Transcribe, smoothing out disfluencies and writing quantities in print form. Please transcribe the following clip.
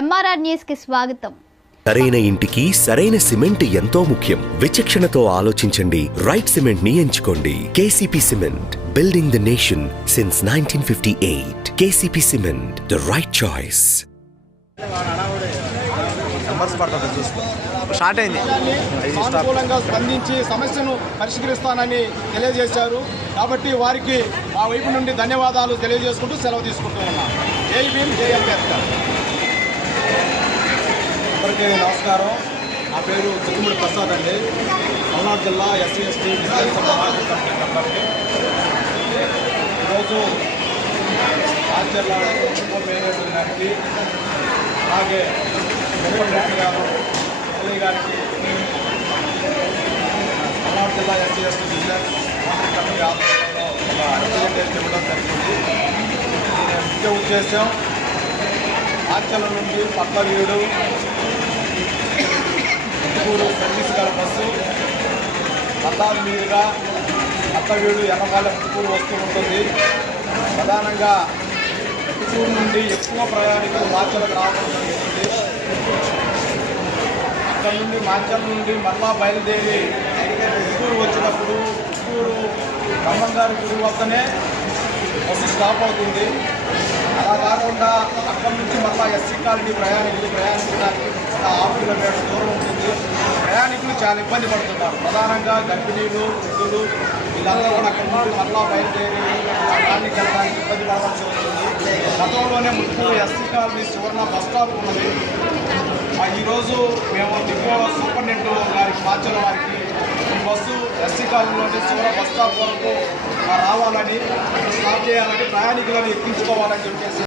MRR news కి స్వాగతం. సరైన ఇంటికి సరైన సిమెంట్ ఎంతో ముఖ్యం. విచక్షణతో ఆలోచించండి. రైట్ సిమెంట్ ని ఎంచుకోండి. KCP cement, building the nation since 1958. KCP cement, the right choice. సానుకూలంగా స్పందించి సమస్యను పరిష్కరిస్తానని తెలియజేశారు. కాబట్టి వారికి మా వైపు నుండి ధన్యవాదాలు తెలియజేసుకుంటూ సెలవు తీసుకుంటూ ఉన్నాం. జై భీమ్, జై అంబేద్కర్. అందరికీ నమస్కారం. నా పేరు చిక్కుముడి ప్రసాద్ అండి. పల్నాడు జిల్లా ఎస్సీ ఎస్టీ మార్కెట్ కమిటీ మెంబర్ని. ఈరోజు రాజ్యాల మేనేజర్ గారికి, అలాగే రెడ్డి గారు ఎల్ఐ గారికి పల్నాడు జిల్లా SC ST business market committee ఆధ్వర్యంలో ఒక రిప్రజెంటేషన్ ఇవ్వడం జరిగింది. దీని ముఖ్య ఉద్దేశం రాజ్యాల నుండి పక్కవీడు ఎత్తుకూరు సర్వీస్ గల బస్సు పద్నాలుగు మీదుగా పక్కవీడు ఎర్రపాలెం ఎత్తుకూరు వస్తూ ఉంటుంది. ప్రధానంగా ఎత్తుకూరు నుండి ఎక్కువ ప్రయాణికులు మాచర్లకు రావడం జరుగుతుంది. అక్కడ నుండి మాచర్ల నుండి మరలా బయలుదేరి ఎత్తుకూరు వచ్చినప్పుడు ఎత్తుకూరు బ్రహ్మంగారి గుడి వద్దనే బస్సు స్టాప్ అవుతుంది. అలా కాకుండా అక్కడి నుంచి మళ్ళీ ఎస్సీ కాలనీ ప్రయాణికులు ప్రయాణించడానికి 6 కిలోమీటర్ల దూరం ఉంటుంది. ప్రయాణికులు చాలా ఇబ్బంది పడుతున్నారు. ప్రధానంగా గర్భిణీలు, వృద్ధులు వీళ్ళందరూ కూడా అక్కడి నుండి మళ్ళా బయలుదేరి కాలనీకి వెళ్ళడానికి ఇబ్బంది పడవలసి వస్తుంది. గతంలోనే ముఖ్యంగా ఎస్సీ కాలనీ సువర్ణ బస్ స్టాప్ ఉన్నది. ఈరోజు మేము దిగువ సూపరింటెండెంట్ గారికి మార్చిన వారికి ఈ బస్సు ఎస్సీ కాలనీలోని సువర్ణ బస్ స్టాప్ వరకు రావాలని, స్టాప్ చేయాలని, ప్రయాణికులను ఎక్కించుకోవాలని చెప్పేసి